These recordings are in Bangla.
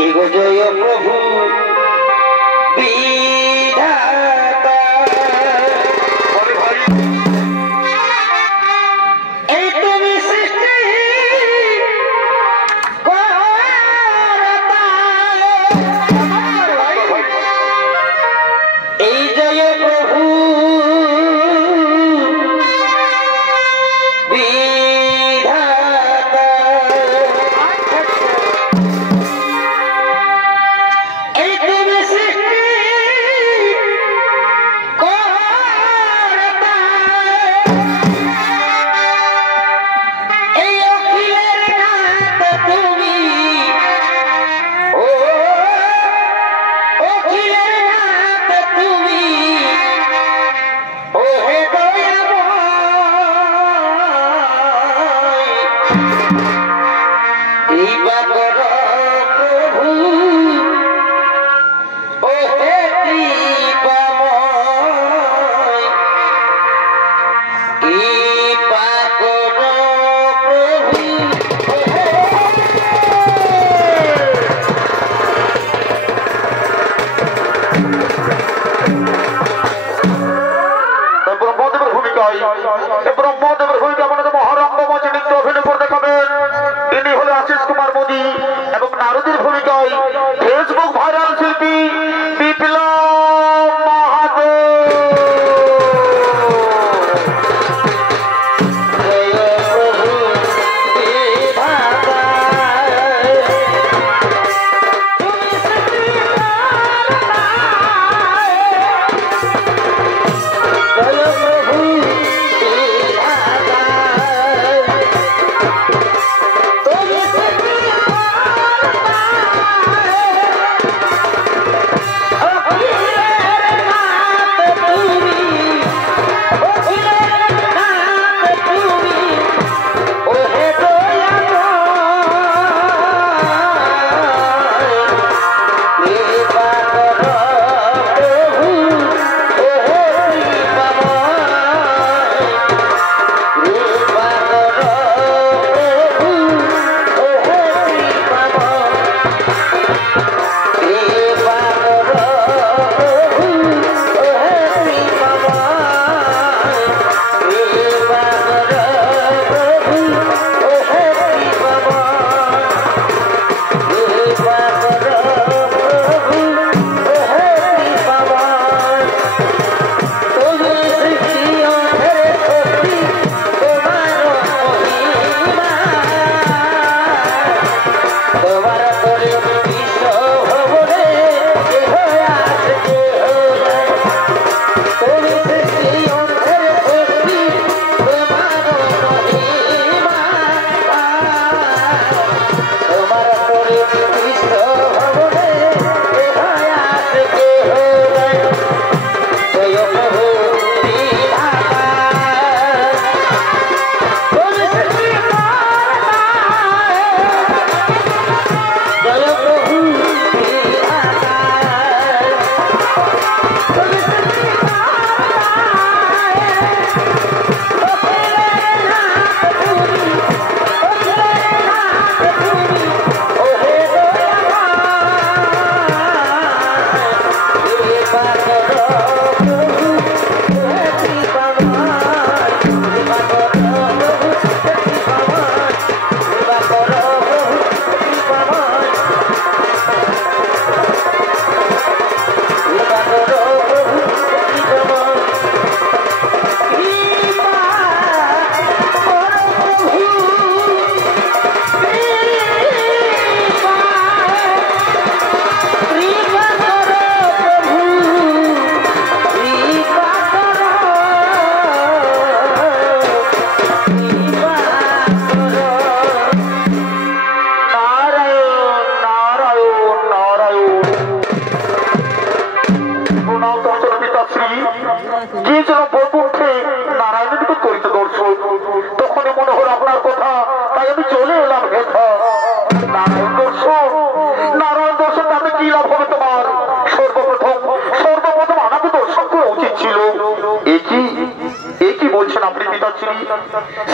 एगो जय प्रभु विधाता ब्रह्मदेव भूमिका महारंग मंचे नृत्य अभिनय कर देखाबेन इनी हलो आशीष कुमार मोदी एवं नारदीर भूमिकाय फेसबुक भाइराल शिल्पी विप्लव माहातो।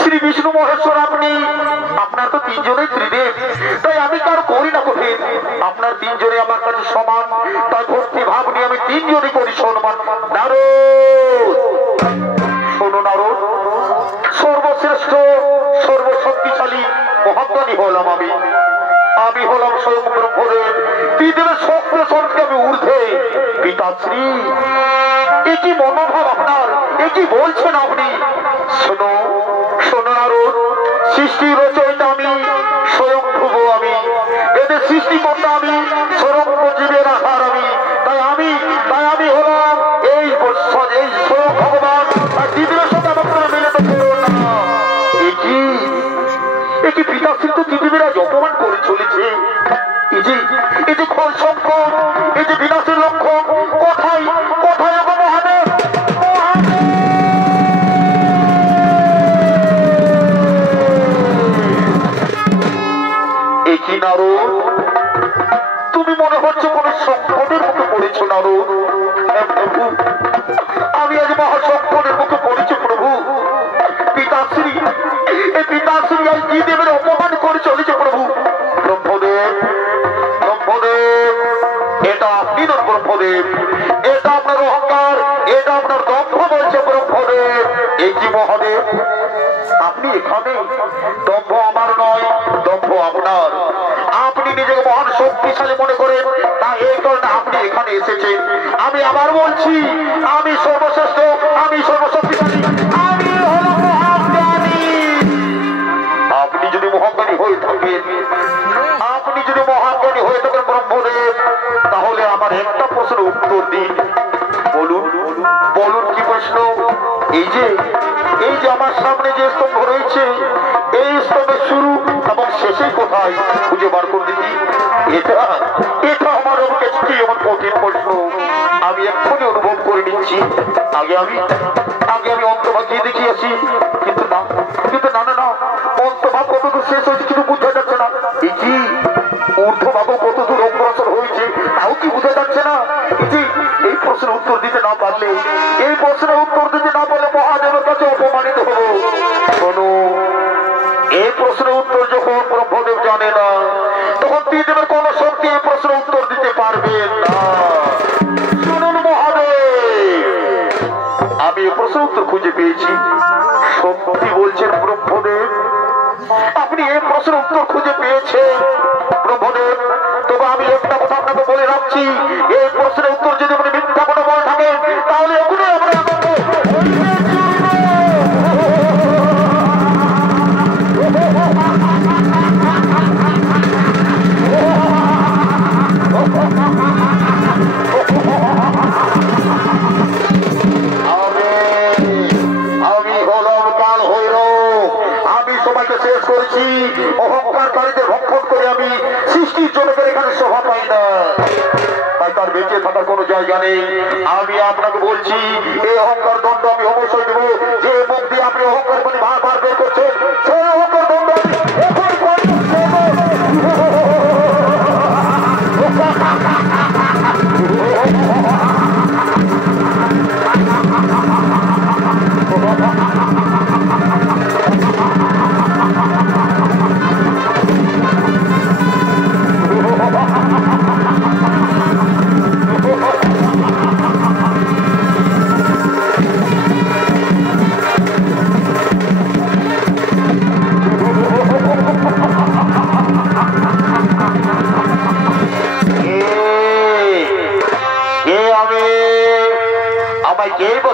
श्री विष्णु महेश्वर अपनी আপনার তো তিনজনেই ত্রিদেব, তাই আমি কার করি না কঠিন। আপনার তিনজনে আমার কাছে সমান, তাই ভক্তি ভাব নিয়ে আমি তিনজনই করি সম্মান। নারদ, শোনো নারদ, সর্বশ্রেষ্ঠ সর্বশক্তিশালী মহাজ্ঞানী হলাম আমি। আমি হলাম স্বয়ং ব্রহ্মদেব। পৃথিবীর সকল সনকে আমি ঊর্ধ্বে। পিতাশ্রী, এ কি মনোভাব আপনার? এ কি বলছেন আপনি? শোনো শোনো নারদ, সৃষ্টি রচয়িতা আমি, স্বয়ং ধ্রুব আমি, এদের সৃষ্টিকর্তা আমি, স্বয়ং জীবের আহার আমি। তাই আমি হলাম এই স্বয়ং ভগবান। আর পৃথিবীর সাথে আপনারা মিলে তো না। এ কি পিতাশ্রী তো পৃথিবীর আজ অপমান করে চলেছে। এই যে ক্ষয় সংকট, এই যে বিনাশের লক্ষ্য, কোথায় কোথায় মহাদেব? কি নারদ, তুমি মনে হচ্ছে কোন সংকটের মুখে পড়েছ নারদ? প্রভু, আমি আজ মহাসংকটের মুখে পড়েছি প্রভু। পিতাশ্রী, এই পিতাশ্রী আজ কি দেবের অপমান করে চলেছে প্রভু। ব্রহ্মদেব, ব্রহ্মদেব, এটা আপনি নন ব্রহ্মদেব, এটা আপনার অহংকার, এটা আপনার দম্ভ বলছে ব্রহ্মদেব। এই কি মহাদেব, আপনি এখানে? দম্ভ আমার নয়, দম্ভ আপনার। আপনি নিজেকে মহান শক্তিশালী মনে করেন, তা এই কারণে আপনি এখানে এসেছেন। আমি আবার বলছি, আমি সর্বশ্রেষ্ঠ, আমি সর্বশক্তিশালী, আমি হলো মহাজ্ঞানী। আপনি যদি মহাজ্ঞানী হয়ে থাকেন, আপনি যদি মহাজ্ঞানী হয়ে থাকেন ব্রহ্মদেব, তাহলে আমার একটা প্রশ্নের উত্তর দিন। বলুন বলুন, কি প্রশ্ন? এই যে আমার সামনে যে স্তম্ভ রয়েছে, এই স্তম্ভের শুরু এবং শেষে কোথায় খুঁজে বার করে দিই। এটা আমার কাছে কি এমন কঠিন প্রশ্ন? আমি এক্ষুনি অনুভব করে নিচ্ছি। আগে আমি অন্তভাগ গিয়ে দেখিয়েছি, কিন্তু না অন্তভাগ কতদূর শেষ হয়েছে কিছু বোঝা যাচ্ছে না। এই কি ঊর্ধ্বভাগ কতদূর অগ্রসর হয়েছে তাও কি বোঝা যাচ্ছে না। এই প্রশ্নের উত্তর দিতে না পারলে, এই প্রশ্নের উত্তর দিতে না পারলে মহাদেবের কাছে অপমানিত হব। শোনো, এই প্রশ্নের উত্তর যখন ব্রহ্মদেব জানে না, তখন পৃথিবীর কোন শক্তি এই প্রশ্নের উত্তর দিতে পারবে না। শুনুন মহাদেব, আমি এই প্রশ্নের উত্তর খুঁজে পেয়েছি। সত্যি বলছেন ব্রহ্মদেব? আপনি এই প্রশ্নের উত্তর খুঁজে পেয়েছেন ব্রহ্মদেব? তবে আমি একটা কথা আপনাকে বলে রাখছি, এই প্রশ্নের উত্তর যদি আপনি মিথ্যা কথা বলে থাকেন, তাহলে এগুলো আমরা শেষ করেছি। অহংকারীদের ভক্ষণ করে আমি সৃষ্টির জগতের এখানে শোভা পাই না, তাই তার বেঁচে থাকার কোনো জায়গা নেই। আমি আপনাকে বলছি, এই অহংকার দণ্ড আমি অবশ্যই দেবো। যে মুখ দিয়ে আপনি অহংকার মানে বারবার বের করছেন, সেই অহংকার দণ্ড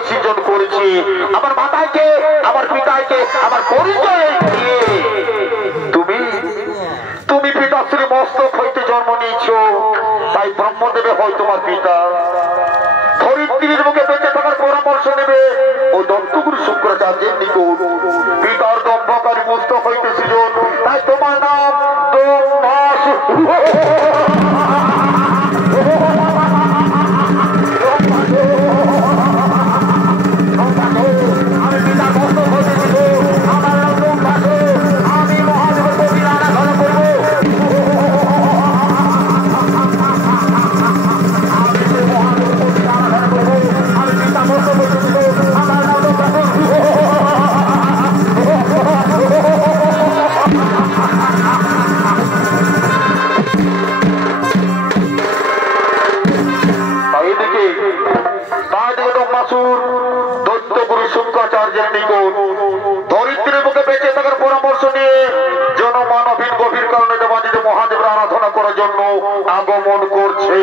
সৃজন করেছি। আমার মাতাকে, আমার পিতাকে, আমার পরিচয় তুমি পিতাশ্রী মস্তক হইতে জন্ম নিয়েছ, তাই ব্রহ্মদেবে হয় তোমার পিতা। ধরিত্রীর মুখে বেঁচে থাকার পরামর্শ নেবে ও দত্তগুরু শুক্রাচার্যের নিকট। পিতার দম্ভকারী মস্তক হইতে সৃজন, তাই তোমার নাম দম্ভাস। তাই দিকে মাসুর দৈত্যগুরু শুক্রাচার্যের নিকট ধরিত্রীর মুখে বেঁচে থাকার পরামর্শ নিয়ে জনমানবহীন গভীর কারণে দেবাদিদেব মহাদেবের আরাধনা করার জন্য আগমন করছে।